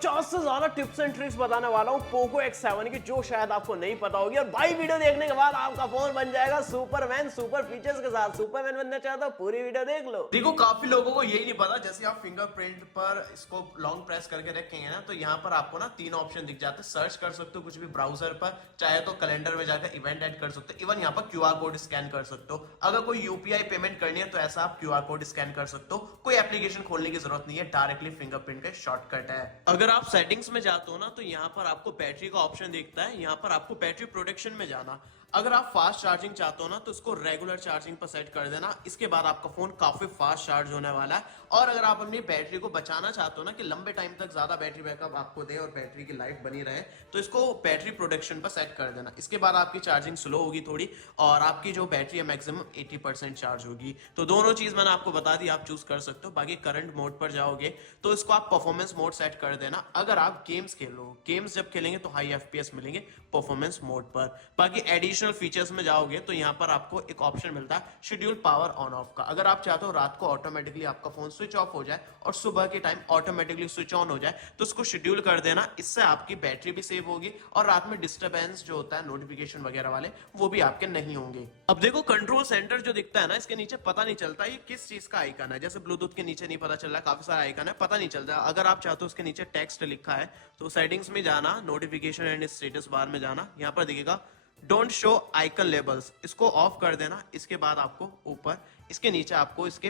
50 से ज्यादा tips and tricks बताने वाला हूँ पोको X7 की, जो शायद आपको नहीं पता होगी। और भाई वीडियो देखने के बाद आपका फोन बन जाएगा सुपरमैन, सुपर फीचर्स के साथ। सुपरमैन बनना चाहता हो, पूरी वीडियो देख लो। देखो, काफी लोगों को यही नहीं पता, जैसे आप फिंगरप्रिंट पर इसको लॉन्ग प्रेस करके रखेंगे ना, तो यहाँ पर आपको ना 3 ऑप्शन दिख जाते हैं। सर्च कर सकते हो कुछ भी ब्राउजर पर, चाहे तो कैलेंडर में जाकर इवेंट ऐड कर सकते हो, इवन यहाँ पर क्यूआर कोड स्कैन कर सकते हो। अगर कोई यूपीआई पेमेंट करनी है तो ऐसा आप क्यूआर कोड स्कैन कर सकते हो। कोई एप्लीकेशन खोलने की जरूरत नहीं है, डायरेक्टली फिंगरप्रिंट का शॉर्टकट है। अगर आप सेटिंग्स में जाते हो ना, तो यहाँ पर आपको बैटरी का ऑप्शन दिखता है। यहाँ पर आपको बैटरी प्रोटेक्शन में जाना। अगर आप फास्ट चार्जिंग चाहते हो ना, तो इसको रेगुलर चार्जिंग पर सेट कर देना। इसके बाद आपका फोन काफी फास्ट चार्ज होने वाला है। और अगर आप अपनी बैटरी को बचाना चाहते हो ना, कि लंबे टाइम तक ज्यादा बैटरी बैकअप आपको दे और बैटरी की लाइफ बनी रहे, तो इसको बैटरी प्रोटेक्शन पर सेट कर देना। इसके बाद आपकी चार्जिंग स्लो होगी थोड़ी, और आपकी जो बैटरी है मैक्सिमम 80% चार्ज होगी। तो दोनों चीज मैंने आपको बता दी, आप चूज कर सकते हो। बाकी करंट मोड पर जाओगे तो इसको आप परफॉर्मेंस मोड सेट कर देना। अगर आप गेम्स खेलो, गेम्स जब खेलेंगे तो हाई एफपीएस मिलेंगे परफॉर्मेंस मोड पर। बाकी एडिशनल फीचर्स में जाओगे तो यहाँ पर आपको एक ऑप्शन मिलता है शेड्यूल पावर ऑन ऑफ का। अगर आप चाहते हो रात को ऑटोमेटिकली आपका फोन स्विच ऑफ हो जाए और सुबह के टाइम ऑटोमेटिकली स्विच ऑन हो जाए, तो इसको शेड्यूल कर देना। इससे आपकी बैटरी भी सेव होगी और रात में डिस्टरबेंस जो होता है नोटिफिकेशन वगैरह वाले, वो भी आपके नहीं होंगे। अब देखो, कंट्रोल सेंटर जो दिखता है ना, इसके नीचे पता नहीं चलता ये किस चीज का आइकन है। जैसे ब्लूटूथ के नीचे नहीं पता चल रहा, काफी सारा आइकन है, पता नहीं चलता। अगर आप चाहते हो उसके नीचे टेक्स्ट लिखा है, तो सेटिंग्स में जाना, नोटिफिकेशन एंड स्टेटस बार में जाना, यहाँ पर दिखेगा डोंट शो आइकन लेबल्स, इसको ऑफ कर देना। इसके बाद आपको ऊपर इसके नीचे आपको इसके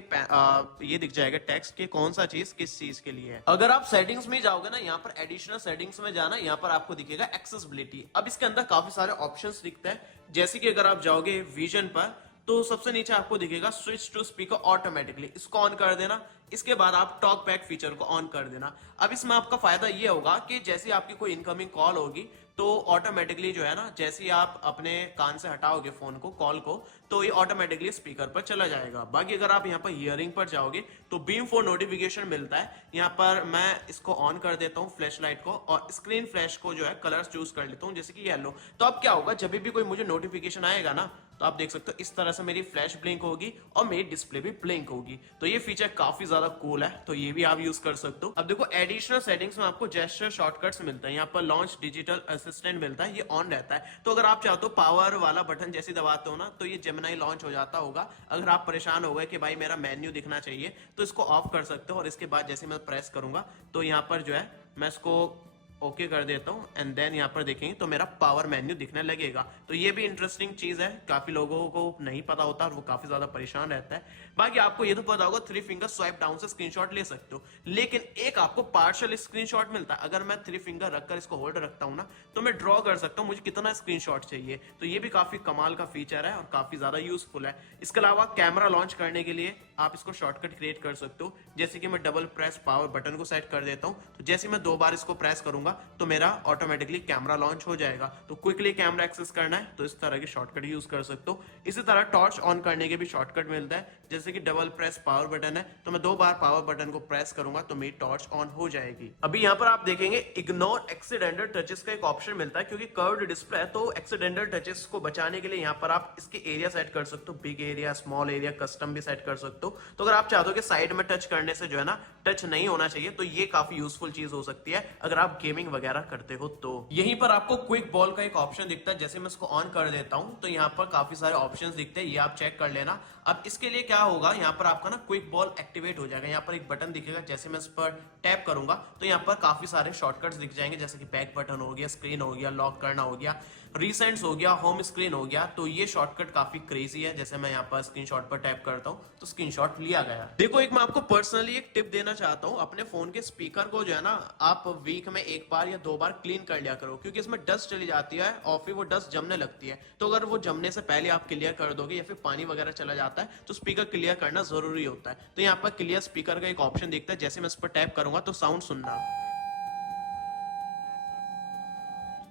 ये दिख जाएगा टेक्स्ट के कौन सा चीज किस चीज के लिए है। अगर आप सेटिंग्स में जाओगे ना, यहाँ पर एडिशनल सेटिंग्स में जाना, यहाँ पर आपको दिखेगा एक्सेसिबिलिटी। अब इसके अंदर काफी सारे ऑप्शंस दिखते हैं। जैसे कि अगर आप जाओगे विजन पर, तो सबसे नीचे आपको दिखेगा स्विच टू स्पीकर ऑटोमेटिकली, इसको ऑन कर देना। इसके बाद आप टॉक बैक फीचर को ऑन कर देना। अब इसमें आपका फायदा ये होगा कि जैसे आपकी कोई इनकमिंग कॉल होगी, तो ऑटोमेटिकली जो है ना, जैसे ही आप अपने कान से हटाओगे फोन को, कॉल को, तो ये ऑटोमेटिकली स्पीकर पर चला जाएगा। बाकी अगर आप यहाँ पर हियरिंग पर जाओगे तो बीम फॉर नोटिफिकेशन मिलता है। यहाँ पर मैं इसको ऑन कर देता हूँ फ्लैश लाइट को, और स्क्रीन फ्लैश को जो है कलर चूज कर लेता हूँ, जैसे कि येलो। तो अब क्या होगा, जब भी कोई मुझे नोटिफिकेशन आएगा ना, तो आप देख सकते हो इस तरह से मेरी फ्लैश ब्लिंक होगी और मेरी डिस्प्ले भी ब्लिंक होगी। तो ये फीचर काफी ज्यादा कूल है, तो ये भी आप यूज कर सकते हो। अब देखो, एडिशनल सेटिंग्स में आपको जेस्चर शॉर्टकट्स मिलता है। यहाँ पर लॉन्च डिजिटल असिस्टेंट मिलता है, ये ऑन रहता है। तो अगर आप चाहते हो पावर वाला बटन जैसे दबाते हो ना, तो ये जेमिनी लॉन्च हो जाता होगा। अगर आप परेशान हो गए कि भाई मेरा मेन्यू दिखना चाहिए, तो इसको ऑफ कर सकते हो। और इसके बाद जैसे मैं प्रेस करूंगा, तो यहाँ पर जो है मैं इसको ओके कर देता हूं, एंड देन यहाँ पर देखेंगे तो मेरा पावर मेन्यू दिखने लगेगा। तो ये भी इंटरेस्टिंग चीज है, काफी लोगों को नहीं पता होता और वो काफी ज्यादा परेशान रहता है। बाकी आपको ये तो पता होगा 3 फिंगर स्वाइप डाउन से स्क्रीनशॉट ले सकते हो, लेकिन एक आपको पार्शियल स्क्रीनशॉट मिलता है। अगर मैं 3 फिंगर रखकर इसको होल्ड रखता हूं ना, तो मैं ड्रॉ कर सकता हूं मुझे कितना स्क्रीनशॉट चाहिए। तो ये भी काफी कमाल का फीचर है और काफी ज्यादा यूजफुल है। इसके अलावा कैमरा लॉन्च करने के लिए आप इसको शॉर्टकट क्रिएट कर सकते हो। जैसे कि मैं डबल प्रेस पावर बटन को सेट कर देता हूं, तो जैसे मैं 2 बार इसको प्रेस करूंगा तो मेरा ऑटोमेटिकली कैमरा लॉन्च हो जाएगा। तो क्विकली कैमरा एक्सेस करना है तो इस तरह के शॉर्टकट यूज कर सकते हो। इसी तरह टॉर्च ऑन करने के भी शॉर्टकट मिलता है। जैसे कि डबल प्रेस पावर बटन है, तो मैं 2 बार पावर बटन को प्रेस करूंगा तो मेरी टॉर्च ऑन हो जाएगी। अभी यहाँ पर आप देखेंगे इग्नोर एक्सीडेंटल टचेस का एक ऑप्शन मिलता है, क्योंकि कर्व्ड डिस्प्ले है, तो एक्सीडेंटल टचेस को बचाने के लिए यहाँ पर आप इसके एरिया सेट कर सकते हो। Big area, small area, custom भी सेट कर सकते हो। तो अगर आप चाहते हो कि साइड में टच करने से जो है ना, टच नहीं होना चाहिए, तो ये काफी यूजफुल चीज हो सकती है अगर आप गेमिंग वगैरह करते हो। तो यहीं पर आपको क्विक बॉल का एक ऑप्शन दिखता है। जैसे मैं इसको ऑन कर देता हूं, तो यहाँ पर काफी सारे ऑप्शंस दिखते हैं, ये आप चेक कर लेना। अब इसके लिए क्या होगा, यहाँ पर आपका ना क्विक बॉल एक्टिवेट हो जाएगा। यहाँ पर एक बटन दिखेगा, जैसे मैं इस पर टैप करूंगा तो यहाँ पर काफी सारे शॉर्टकट्स दिख जाएंगे, जैसे कि बैक बटन हो गया, स्क्रीन हो गया, लॉक करना हो गया, रिसेंट्स हो गया, होम स्क्रीन हो गया। तो ये शॉर्टकट काफी क्रेजी है। जैसे मैं यहाँ पर स्क्रीनशॉट पर टैप करता हूँ तो स्क्रीनशॉट लिया गया। देखो, एक मैं आपको पर्सनली एक टिप देना चाहता हूँ, अपने फोन के स्पीकर को जो है ना, आप वीक में 1 बार या 2 बार क्लीन कर लिया करो, क्योंकि इसमें डस्ट चली जाती है और फिर वो डस्ट जमने लगती है। तो अगर वो जमने से पहले आप क्लियर कर दोगे या फिर पानी वगैरह चला जाता है, तो स्पीकर क्लियर करना जरूरी होता है। तो यहाँ पर क्लियर स्पीकर का एक ऑप्शन दिखता है, जैसे मैं इस पर टैप करूंगा तो साउंड सुनना।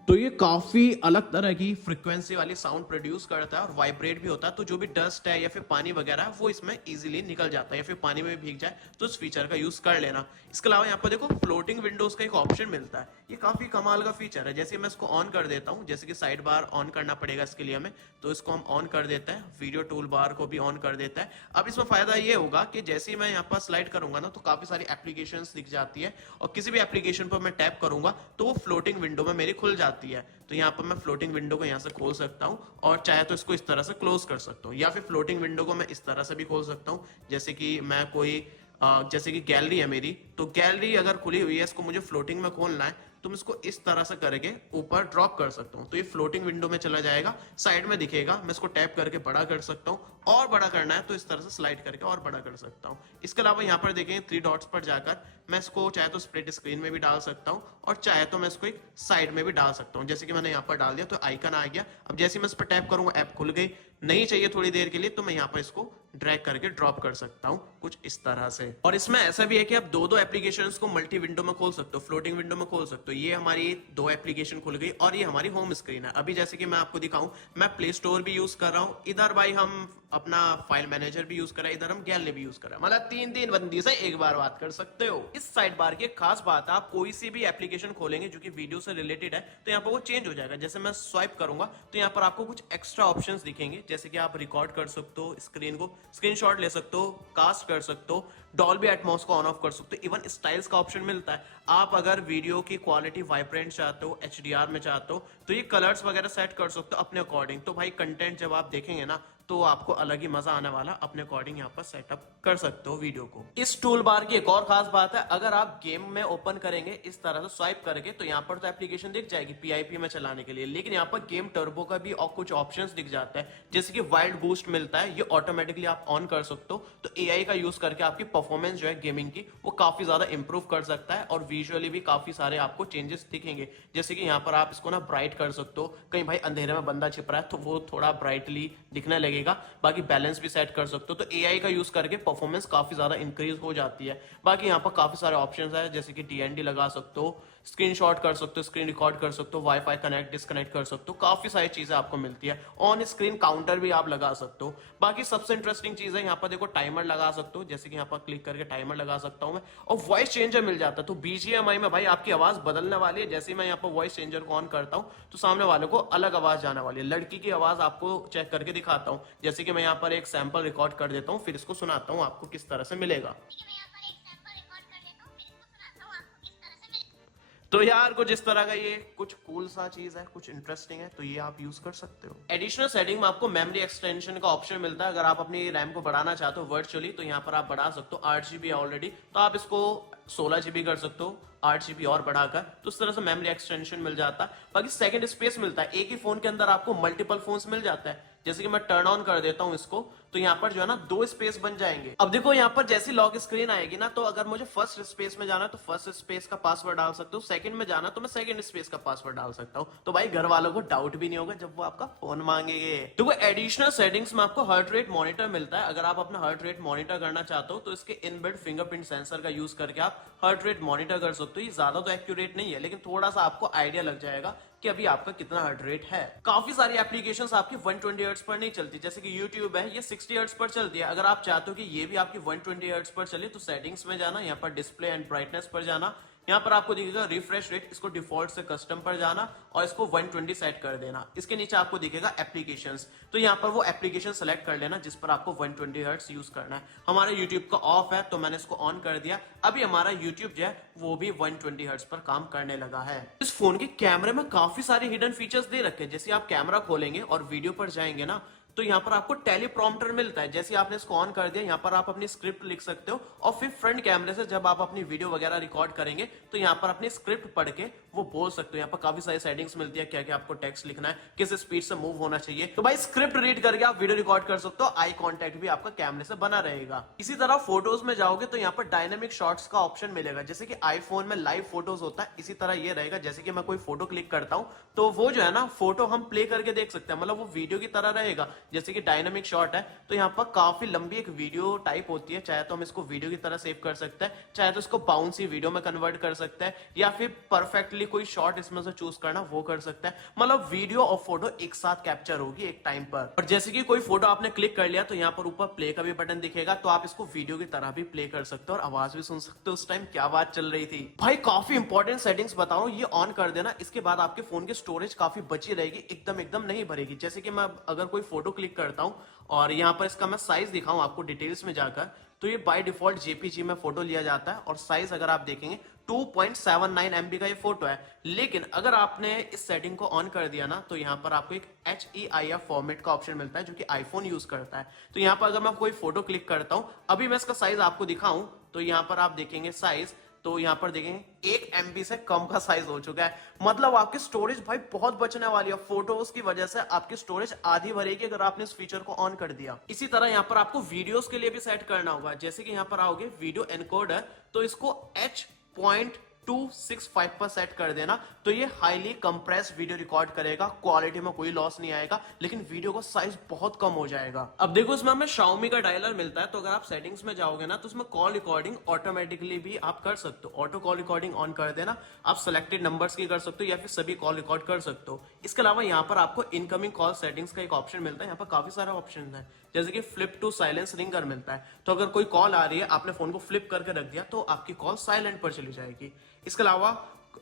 तो ये काफी अलग तरह की फ्रीक्वेंसी वाली साउंड प्रोड्यूस करता है और वाइब्रेट भी होता है, तो जो भी डस्ट है या फिर पानी वगैरह है वो इसमें इजीली निकल जाता है, या फिर पानी में भी भीग जाए तो इस फीचर का यूज कर लेना। इसके अलावा यहाँ पर देखो फ्लोटिंग विंडोज का एक ऑप्शन मिलता है, ये काफी कमाल का फीचर है। जैसे मैं इसको ऑन कर देता हूँ, जैसे कि साइड बार ऑन करना पड़ेगा इसके लिए हमें, तो इसको हम ऑन कर देते हैं, वीडियो टूल बार को भी ऑन कर देता है। अब इसमें फायदा ये होगा कि जैसे ही मैं यहाँ पर स्लाइड करूंगा ना तो काफी सारी एप्लीकेशंस दिख जाती है, और किसी भी एप्लीकेशन पर मैं टैप करूंगा तो वो फ्लोटिंग विंडो में मेरी खुल जाती है। तो यहाँ पर मैं फ्लोटिंग विंडो को यहाँ से खोल सकता हूँ, और चाहे तो इसको इस तरह से क्लोज कर सकता हूँ, या फिर फ्लोटिंग विंडो को मैं इस तरह से भी खोल सकता हूँ। जैसे कि मैं कोई जैसे कि गैलरी है मेरी, तो गैलरी अगर खुली हुई है, इसको मुझे फ्लोटिंग में खोलना है, तो मैं इसको इस तरह से करके ऊपर ड्रॉप कर सकता हूँ, तो ये फ्लोटिंग विंडो में चला जाएगा, साइड में दिखेगा। मैं इसको टैप करके बड़ा कर सकता हूँ, और बड़ा करना है तो इस तरह से स्लाइड करके और बड़ा कर सकता हूँ। इसके अलावा यहाँ पर देखेंगे 3 डॉट्स पर जाकर मैं इसको चाहे तो स्प्लिट स्क्रीन में भी डाल सकता हूँ, और चाहे तो मैं इसको एक साइड में भी डाल सकता हूँ। जैसे कि मैंने यहाँ पर डाल दिया तो आइकन आ गया। अब जैसे मैं इस पर टैप करूंगा ऐप खुल गई, नहीं चाहिए थोड़ी देर के लिए तो मैं यहाँ पर इसको ड्रैग करके ड्रॉप कर सकता हूँ कुछ इस तरह से। और इसमें ऐसा भी है कि आप दो एप्लीकेशंस को मल्टी विंडो में खोल सकते हो, फ्लोटिंग विंडो में खोल सकते हो। ये हमारी 2 एप्लीकेशन खुल गई, और ये हमारी होम स्क्रीन है। अभी जैसे कि मैं आपको दिखाऊं, मैं प्ले स्टोर भी यूज कर रहा हूँ, इधर भाई हम अपना फाइल मैनेजर भी यूज कर रहे हैं, इधर हम गैलरी भी यूज कर रहे हैं, मतलब 3 बंदी से एक बार बात कर सकते हो। इस साइड बार की एक खास बात है, आप कोई सी भी एप्लीकेशन खोलेंगे जो कि वीडियो से रिलेटेड है तो यहाँ पर वो चेंज हो जाएगा। जैसे मैं स्वाइप करूंगा तो यहाँ पर आपको कुछ एक्स्ट्रा ऑप्शंस दिखेंगे, जैसे कि आप रिकॉर्ड कर सकते हो, स्क्रीन को स्क्रीनशॉट ले सकते हो, कास्ट कर सकते हो, डॉल्बी एटमॉस को ऑन ऑफ कर सकते हो, इवन स्टाइल्स का ऑप्शन मिलता है। आप अगर वीडियो की क्वालिटी वाइब्रेंट चाहते हो, HDR में चाहते हो, तो ये कलर्स वगैरह सेट कर सकते हो अपने अकॉर्डिंग। तो भाई कंटेंट जब आप देखेंगे ना तो आपको अलग ही मजा आने वाला, अपने अकॉर्डिंग यहाँ पर सेटअप कर सकते हो वीडियो को। इस टूल बार की एक और खास बात है, अगर आप गेम में ओपन करेंगे इस तरह से स्वाइप करके तो यहाँ पर तो एप्लीकेशन दिख जाएगी PIP में चलाने के लिए, लेकिन यहाँ पर गेम टर्बो का भी और कुछ ऑप्शंस दिख जाता है, जैसे कि वाइल्ड बूस्ट मिलता है, ये ऑटोमेटिकली आप ऑन कर सकते हो। तो AI का यूज करके आपकी परफॉर्मेंस जो है गेमिंग की वो काफी ज्यादा इंप्रूव कर सकता है, और विजुअली भी काफी सारे आपको चेंजेस दिखेंगे। जैसे कि यहाँ पर आप इसको ना ब्राइट कर सकते हो, कहीं भाई अंधेरे में बंदा छिप रहा है तो वो थोड़ा ब्राइटली दिखने लगेगा। बाकी बैलेंस भी सेट कर सकते हो, तो AI का यूज करके परफॉर्मेंस काफी ज्यादा इंक्रीज हो जाती है। बाकी यहाँ पर काफी सारे ऑप्शंस है, जैसे कि DND लगा सकते हो, स्क्रीनशॉट कर सकते हो, स्क्रीन रिकॉर्ड कर सकते हो, वाईफाई कनेक्ट डिस्कनेक्ट कर सकते हो, काफी सारी चीजें आपको मिलती है। ऑन स्क्रीन काउंटर भी आप लगा सकते हो। बाकी सबसे इंटरेस्टिंग चीज है यहाँ पर देखो टाइमर लगा सकते हो, जैसे कि यहाँ पर क्लिक करके टाइमर लगा सकता हूँ मैं, और वॉइस चेंजर मिल जाता है। तो BGMI में भाई आपकी आवाज बदलने वाली है, जैसे मैं यहाँ पर वॉइस चेंजर को ऑन करता हूँ तो सामने वाले को अलग आवाज जाने वाली है। लड़की की आवाज आपको चेक करके दिखाता हूँ, जैसे कि मैं यहाँ पर एक सैंपल रिकॉर्ड कर देता हूँ, फिर इसको सुनाता हूँ आपको किस तरह से मिलेगा। तो यार कुछ इस तरह का ये कुछ कूल सा चीज है, कुछ इंटरेस्टिंग है, तो ये आप यूज कर सकते हो। एडिशनल सेटिंग में आपको मेमोरी एक्सटेंशन का ऑप्शन मिलता है। अगर आप अपनी रैम को बढ़ाना चाहते हो वर्चुअली तो यहाँ पर आप बढ़ा सकते हो। 8GB है ऑलरेडी, तो आप इसको 16GB कर सकते हो, 8GB और बढ़ाकर, तो इस तरह से मेमोरी एक्सटेंशन मिल जाता है। बाकी सेकंड स्पेस मिलता है, एक ही फोन के अंदर आपको मल्टीपल फोन्स मिल जाता है। जैसे कि मैं टर्न ऑन कर देता हूं इसको, तो यहाँ पर जो है ना 2 स्पेस बन जाएंगे। अब देखो यहाँ पर जैसी लॉक स्क्रीन आएगी ना, तो अगर मुझे फर्स्ट स्पेस में जाना है तो फर्स्ट स्पेस का पासवर्ड डाल सकता हूँ, सेकंड में जाना तो मैं सेकंड स्पेस का पासवर्ड डाल सकता हूँ। तो भाई घर वालों को डाउट भी नहीं होगा जब वो आपका फोन मांगेंगे। तो वो एडिशनल सेटिंग्स में आपको हार्ट रेट मॉनिटर मिलता है। अगर आप अपना हार्ट रेट मॉनिटर करना चाहते हो तो इसके इनबिल्ट फिंगरप्रिंट सेंसर का यूज करके आप हार्ट रेट मॉनिटर कर सकते हो। ये ज्यादा तो एक्यूरेट नहीं है, लेकिन थोड़ा सा आपको आइडिया लग जाएगा कि अभी आपका कितना हार्ट रेट है। काफी सारी एप्लीकेशंस आपकी 120 हर्ट्ज पर नहीं चलती, जैसे कि YouTube है ये 60 हर्ट्ज पर चलती है। अगर आप चाहते हो कि ये भी आपकी 120 हर्ट्ज पर चले तो सेटिंग्स में जाना, यहाँ पर डिस्प्ले एंड ब्राइटनेस पर जाना, यहाँ पर आपको दिखेगा रिफ्रेश रेट, इसको डिफॉल्ट से कस्टम पर जाना और इसको 120 सेट कर देना। इसके नीचे आपको दिखेगा एप्लीकेशंस, तो यहाँ पर वो एप्लीकेशन सेलेक्ट कर लेना जिस पर आपको 120 हर्ट्ज यूज करना है। हमारा YouTube का ऑफ है तो मैंने इसको ऑन कर दिया। अभी हमारा YouTube जो है वो भी 120 हर्ट्ज पर काम करने लगा है। इस फोन के कैमरे में काफी सारे हिडन फीचर्स दे रखे हैं। जैसे आप कैमरा खोलेंगे और वीडियो पर जाएंगे ना, तो यहाँ पर आपको टेलीप्रॉम्प्टर मिलता है। जैसे आपने इसको ऑन कर दिया, यहाँ पर आप अपनी स्क्रिप्ट लिख सकते हो, और फिर फ्रंट कैमरे से जब आप अपनी वीडियो वगैरह रिकॉर्ड करेंगे तो यहाँ पर अपनी स्क्रिप्ट पढ़ के वो बोल सकते हो। यहाँ पर काफी सारी सेटिंग्स मिलती है, क्या क्या आपको टेक्स्ट लिखना है, किस स्पीड से मूव होना चाहिए। तो भाई स्क्रिप्ट रीड करके आप वीडियो रिकॉर्ड कर सकते हो, आई कॉन्टेक्ट भी आपका कैमरे से बना रहेगा। इसी तरह फोटोज में जाओगे तो यहाँ पर डायनेमिक शॉट्स का ऑप्शन मिलेगा। जैसे कि आईफोन में लाइव फोटोज होता है, इसी तरह ये रहेगा। जैसे कि मैं कोई फोटो क्लिक करता हूँ तो वो जो है ना फोटो हम प्ले करके देख सकते हैं, मतलब वो वीडियो की तरह रहेगा। जैसे कि डायनामिक शॉट है, तो यहाँ पर काफी लंबी एक वीडियो टाइप होती है, चाहे तो हम इसको वीडियो की तरह सेव कर सकते हैं, चाहे तो इसको बाउंसी वीडियो में कन्वर्ट कर सकते हैं, या फिर परफेक्टली कोई शॉट इसमें से चूज करना वो कर सकते हैं। मतलब वीडियो और फोटो एक साथ कैप्चर होगी एक टाइम पर। और जैसे कि कोई फोटो आपने क्लिक कर लिया तो यहाँ पर ऊपर प्ले का भी बटन दिखेगा, तो आप इसको वीडियो की तरह भी प्ले कर सकते हो और आवाज भी सुन सकते हो उस टाइम क्या बात चल रही थी। भाई काफी इंपॉर्टेंट सेटिंग्स बताऊं, ये ऑन कर देना, इसके बाद आपके फोन की स्टोरेज काफी बची रहेगी, एकदम एकदम नहीं भरेगी। जैसे कि मैं अगर कोई फोटो क्लिक करता हूं और यहाँ पर इसका मैं साइज दिखाऊं आपको डिटेल्स में जाकर, तो ये बाय डिफॉल्ट जेपीजी में फोटो लिया जाता है और साइज अगर आप देखेंगे 2.79 MB का ये फोटो है। लेकिन अगर आपने इस सेटिंग को ऑन कर दिया ना, तो यहाँ पर आपको एक HEIF फॉर्मेट का ऑप्शन मिलता है जो कि आईफोन यूज करता है। तो यहाँ पर अगर मैं कोई फोटो क्लिक करता हूं, अभी मैं इसका साइज आपको दिखाऊं, तो यहाँ पर आप देखेंगे साइज, तो यहाँ पर देखेंगे 1 MB से कम का साइज हो चुका है। मतलब आपकी स्टोरेज भाई बहुत बचने वाली है, फोटोज की वजह से आपकी स्टोरेज आधी भरेगी अगर आपने इस फीचर को ऑन कर दिया। इसी तरह यहाँ पर आपको वीडियोस के लिए भी सेट करना होगा। जैसे कि यहाँ पर आओगे वीडियो एनकोडर, तो इसको H.265 पर सेट कर देना, तो ये हाईली कंप्रेस वीडियो रिकॉर्ड करेगा, क्वालिटी में कोई लॉस नहीं आएगा, लेकिन वीडियो का साइज बहुत कम हो जाएगा। अब देखो इसमें हमें Xiaomi का डायलर मिलता है, तो अगर आप सेटिंग्स में जाओगे ना, तो उसमें कॉल रिकॉर्डिंग ऑटोमेटिकली भी आप कर सकते हो, ऑटो कॉल रिकॉर्डिंग ऑन कर देना। आप सिलेक्टेड नंबर्स की कर सकते हो या फिर सभी कॉल रिकॉर्ड कर सकते हो। इसके अलावा यहाँ पर आपको इनकमिंग कॉल सेटिंग्स का एक ऑप्शन मिलता है, यहाँ पर काफी सारे ऑप्शन है, जैसे कि फ्लिप टू साइलेंस रिंगर मिलता है, तो अगर कोई कॉल आ रही है, आपने फोन को फ्लिप करके रख दिया, तो आपकी कॉल साइलेंट पर चली जाएगी। इसके अलावा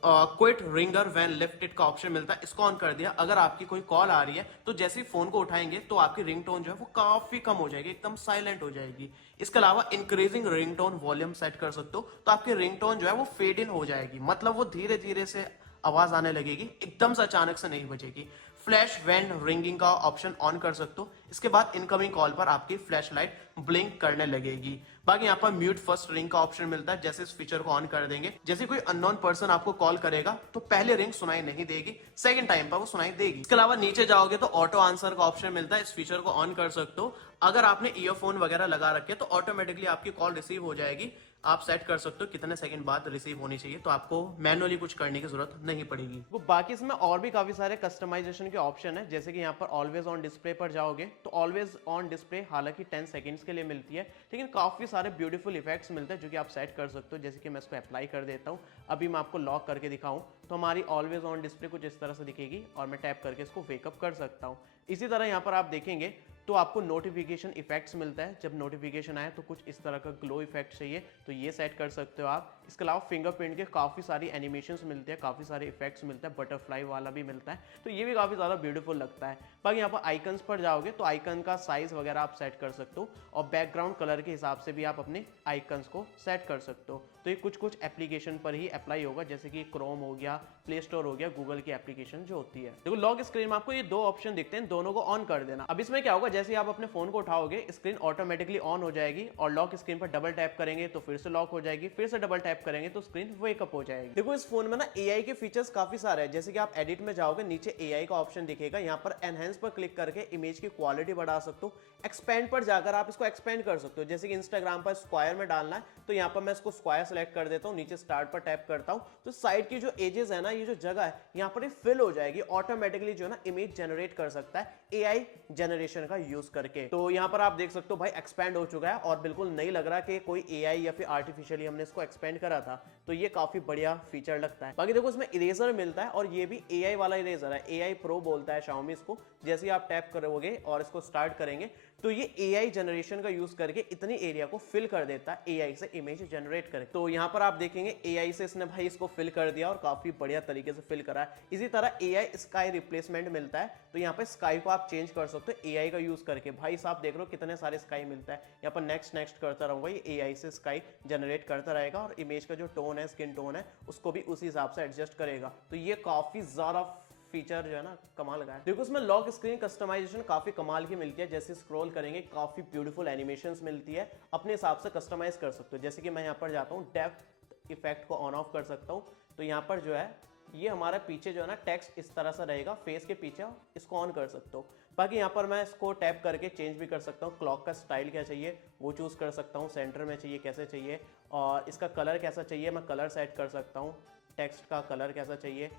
quiet ringer when left it का ऑप्शन मिलता है, इसको ऑन कर दिया, अगर आपकी कोई कॉल आ रही है तो जैसे ही फोन को उठाएंगे तो आपकी रिंगटोन जो है वो काफी कम हो जाएगी, एकदम साइलेंट हो जाएगी। इसके अलावा इंक्रीजिंग रिंगटोन वॉल्यूम सेट कर सकते हो, तो आपकी रिंगटोन जो है वो फेड इन हो जाएगी, मतलब वो धीरे धीरे से आवाज आने लगेगी, एकदम से अचानक से नहीं बजेगी। फ्लैश व्हेन रिंगिंग का ऑप्शन ऑन कर सकते हो। इसके बाद इनकमिंग कॉल पर आपकी फ्लैश लाइट ब्लिंक करने लगेगी। बाकी यहाँ पर म्यूट फर्स्ट रिंग का ऑप्शन मिलता है, जैसे इस फीचर को ऑन कर देंगे, जैसे कोई अननोन पर्सन आपको कॉल करेगा तो पहले रिंग सुनाई नहीं देगी, सेकंड टाइम पर वो सुनाई देगी। इसके अलावा नीचे जाओगे तो ऑटो आंसर का ऑप्शन मिलता है, इस फीचर को ऑन कर सकते हो। अगर आपने ईयरफोन वगैरह लगा रखे तो ऑटोमेटिकली आपकी कॉल रिसीव हो जाएगी। आप सेट कर सकते हो कितने सेकंड बाद रिसीव होनी चाहिए, तो आपको मैनुअली कुछ करने की जरूरत नहीं पड़ेगी। वो बाकी इसमें और भी काफी सारे कस्टमाइजेशन के ऑप्शन है, जैसे कि यहाँ पर ऑलवेज ऑन डिस्प्ले पर जाओगे तो ऑलवेज ऑन डिस्प्ले हालांकि 10 सेकंड्स के लिए मिलती है, लेकिन काफी सारे ब्यूटीफुल इफेक्ट्स मिलते हैं जो कि आप सेट कर सकते हो। जैसे कि मैं इसको अप्लाई कर देता हूँ, अभी मैं आपको लॉक करके दिखाऊं तो हमारी ऑलवेज ऑन डिस्प्ले कुछ इस तरह से दिखेगी और मैं टैप करके इसको वेकअप कर सकता हूँ। इसी तरह यहाँ पर आप देखेंगे तो आपको नोटिफिकेशन इफेक्ट्स मिलता है, जब नोटिफिकेशन आए तो कुछ इस तरह का ग्लो इफेक्ट चाहिए तो ये सेट कर सकते हो आप। इसके अलावा फिंगरप्रिंट के काफ़ी सारी एनिमेशंस मिलते हैं, काफ़ी सारे इफेक्ट्स मिलते हैं, बटरफ्लाई वाला भी मिलता है, तो ये भी काफ़ी ज़्यादा ब्यूटीफुल लगता है। बाकी यहाँ पर आइकन्स पर जाओगे तो आइकन का साइज वगैरह आप सेट कर सकते हो और बैकग्राउंड कलर के हिसाब से भी आप अपने आइकन्स को सेट कर सकते हो। तो ये कुछ एप्लीकेशन पर ही अप्लाई होगा, जैसे कि क्रोम हो गया, प्ले स्टोर हो गया, गूगल की एप्लीकेशन जो होती है। देखो लॉक स्क्रीन में आपको ये दो ऑप्शन दिखते हैं, दोनों को ऑन कर देना। अब इसमें क्या होगा, जैसे आप अपने फोन को उठाओगे स्क्रीन ऑटोमेटिकली ऑन हो जाएगी और लॉक स्क्रीन पर डबल टैप करेंगे तो फिर से लॉक हो जाएगी, फिर से डबल टैप करेंगे तो स्क्रीन वेकअप हो जाएगी। देखो इस फोन में ना एआई के फीचर्स काफी सारे हैं, जैसे कि आप एडिट में जाओगे नीचे एआई का ऑप्शन दिखेगा, यहाँ पर एनहेंस पर क्लिक करके इमेज की क्वालिटी बढ़ा सकते हो। एक्सपेंड पर जाकर आप इसको एक्सपेंड कर सकते हो, जैसे कि इंस्टाग्राम पर स्क्वायर में डालना है तो यहाँ पर मैं इसको स्क्वायर सेलेक्ट कर देता हूँ, नीचे स्टार्ट पर टैप करता हूँ तो साइड की जो एजेस है ना, ये जो जगह है यहाँ पर फिल हो जाएगी ऑटोमेटिकली, जो है ना इमेज जनरेट कर सकता है एआई जनरेशन का यूज करके। तो यहाँ पर आप देख सकते हो भाई एक्सपेंड हो चुका है और बिल्कुल नहीं लग रहा कि कोई एआई या फिर आर्टिफिशियली हमने इसको एक्सपेंड करा था, तो ये काफी बढ़िया फीचर लगता है। बाकी देखो इसमें इरेजर मिलता है और ये भी एआई वाला इरेजर है, एआई प्रो बोलता है Xiaomi इसको। जैसे ही आप टैप करोगे और इसको स्टार्ट करेंगे तो ये एआई जनरेशन का यूज करके इतनी एरिया को फिल कर देता है एआई से इमेज जनरेट करके। तो यहाँ पर आप देखेंगे एआई से इसने भाई इसको फिल कर दिया और काफी बढ़िया तरीके से फिल करा है। इसी तरह एआई स्काई रिप्लेसमेंट मिलता है, तो यहाँ पर स्काई को आप चेंज कर सकते हो एआई का यूज करके। भाई साहब देख लो कितने सारे स्काई मिलता है, यहाँ पर नेक्स्ट करता रहूंगा, ये एआई से स्काई जनरेट करता रहेगा और इमेज का जो टोन है, स्किन टोन है, उसको भी उसी हिसाब से एडजस्ट करेगा। तो ये काफी ज्यादा फीचर जो है ना कमाल का है। देखो इसमें लॉक स्क्रीन कस्टमाइजेशन काफी कमाल की मिलती है, जैसे स्क्रॉल करेंगे काफी ब्यूटीफुल एनिमेशंस मिलती है, अपने हिसाब से कस्टमाइज कर सकते हो। जैसे कि मैं यहाँ पर जाता हूँ, डेप्थ इफेक्ट को ऑन ऑफ कर सकता हूँ, तो यहाँ पर जो है ये हमारा पीछे जो है ना टेक्स्ट इस तरह से रहेगा फेस के पीछे, इसको ऑन कर सकते हो। बाकी यहाँ पर मैं इसको टैप करके चेंज भी कर सकता हूँ, क्लॉक का स्टाइल क्या चाहिए वो चूज कर सकता हूँ, सेंटर में चाहिए कैसे चाहिए, और इसका कलर कैसा चाहिए मैं कलर सेट कर सकता हूँ, टेक्स्ट का कलर कैसा चाहिए,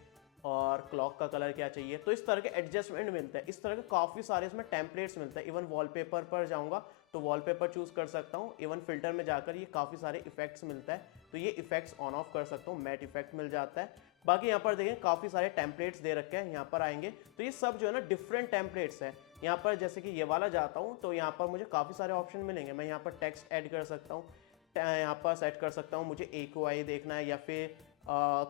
और क्लॉक का कलर क्या चाहिए, तो इस तरह के एडजस्टमेंट मिलते हैं। इस तरह के काफ़ी सारे इसमें टेम्पलेट्स मिलते हैं। इवन वॉलपेपर पर जाऊंगा तो वॉलपेपर चूज कर सकता हूँ। इवन फिल्टर में जाकर ये काफ़ी सारे इफेक्ट्स मिलता है, तो ये इफेक्ट्स ऑन ऑफ कर सकता हूँ। मैट इफेक्ट मिल जाता है। बाकी यहाँ पर देखें काफ़ी सारे टेम्पलेट्स दे रखे हैं। यहाँ पर आएंगे तो ये सब जो है ना डिफरेंट टेम्पलेट्स हैं। यहाँ पर जैसे कि ये वाला जाता हूँ तो यहाँ पर मुझे काफ़ी सारे ऑप्शन मिलेंगे। मैं यहाँ पर टेक्स्ट ऐड कर सकता हूँ, यहाँ पर सेट कर सकता हूँ मुझे AQI देखना है या फिर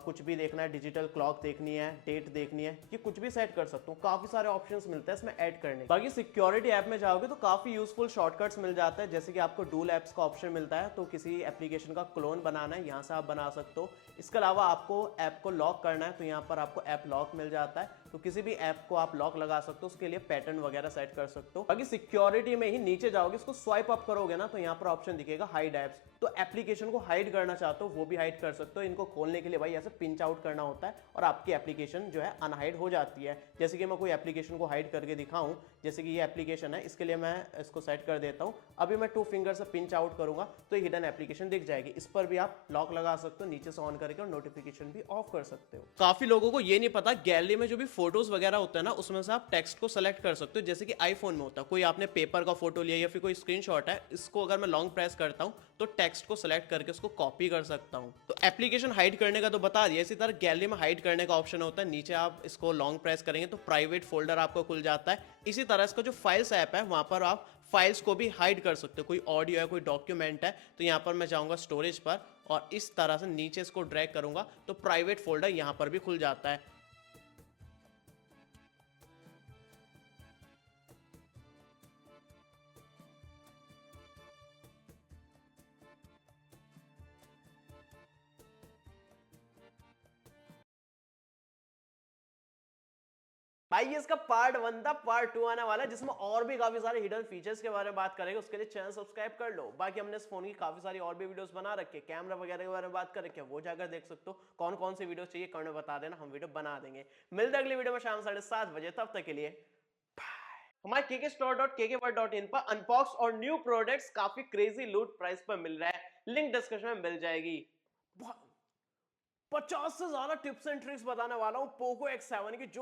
कुछ भी देखना है, डिजिटल क्लॉक देखनी है, डेट देखनी है, ये कुछ भी सेट कर सकता हूँ। काफी सारे ऑप्शंस मिलते हैं इसमें ऐड करने। बाकी सिक्योरिटी ऐप में जाओगे तो काफी यूजफुल शॉर्टकट्स मिल जाता है, जैसे कि आपको डूल एप्स का ऑप्शन मिलता है, तो किसी एप्लीकेशन का क्लोन बनाना है यहाँ से आप बना सकते हो। इसके अलावा आपको ऐप को लॉक करना है तो यहाँ पर आपको ऐप लॉक मिल जाता है, तो किसी भी ऐप को आप लॉक लगा सकते हो, उसके लिए पैटर्न वगैरह सेट कर सकते हो। बाकी सिक्योरिटी में ही नीचे जाओगे, इसको स्वाइप अप करोगे ना तो यहाँ पर ऑप्शन दिखेगा हाइड एप्स, तो एप्लीकेशन को हाइड करना चाहते हो वो भी हाइड कर सकते हो। इनको खोलने के लिए भाई ऐसे पिंच आउट करना होता है और आपकी एप्लीकेशन जो है अनहाइड हो जाती है। जैसे कि मैं कोई एप्लीकेशन को हाइड करके दिखाऊं, जैसे कि ये एप्लीकेशन है, इसके लिए मैं इसको सेट कर देता हूं। अभी मैं 2 फिंगर से पिंच आउट करूंगा तो ये हिडन एप्लीकेशन दिख जाएगी। इस पर भी आप लॉक लगा सकते हो नीचे से ऑन करके, और नोटिफिकेशन भी ऑफ कर सकते हो। काफी लोगों को ये नहीं पता, गैलरी में जो भी फोटोज वगैरह होता है ना, उसमें से आप टेक्स्ट को सेलेक्ट कर सकते हो। जैसे कि आईफोन में होता है, कोई आपने पेपर का फोटो लिया या फिर कोई स्क्रीनशॉट है, इसको अगर मैं लॉन्ग प्रेस करता हूं तो टेक्स्ट को सेलेक्ट करके उसको कॉपी कर सकता हूं। तो एप्लीकेशन हाइड करने का तो बता दिया, इसी तरह गैलरी में हाइड करने का ऑप्शन होता है। नीचे आप इसको लॉन्ग प्रेस करेंगे तो प्राइवेट फोल्डर आपको खुल जाता है। इसी तरह इसका जो फाइल्स ऐप है वहां पर आप फाइल्स को भी हाइड कर सकते हो। कोई ऑडियो है, कोई डॉक्यूमेंट है, तो यहाँ पर मैं जाऊंगा स्टोरेज पर और इस तरह से नीचे इसको ड्रैग करूंगा तो प्राइवेट फोल्डर यहाँ पर भी खुल जाता है। भाई ये इसका पार्ट 1 था, पार्ट 2 आने वाला है जिसमें और भी काफी सारे हिडन फीचर्स के बारे में बात करेंगे। उसके लिए चैनल सब्सक्राइब कर लो। बाकी हमने इस फोन की काफी सारी और भी वीडियोस बना रखे हैं, कैमरा वगैरह के बारे में बात कर रखे हैं, वो जाकर देख सकते हो। कौन कौन सी वीडियो चाहिए कमेंट में बता देना, हम वीडियो बना देंगे। मिलते हैं अगली वीडियो में शाम 7:30 बजे, तब तक के लिए हमारे kkstore.kkworld.in पर अनबॉक्स और न्यू प्रोडक्ट्स काफी क्रेजी लूट प्राइस पर मिल रहा है, लिंक डिस्क्रिप्शन में मिल जाएगी। 50 से ज्यादा टिप्स एंड ट्रिक्स बताने वाला हूं पोको X7 की, जो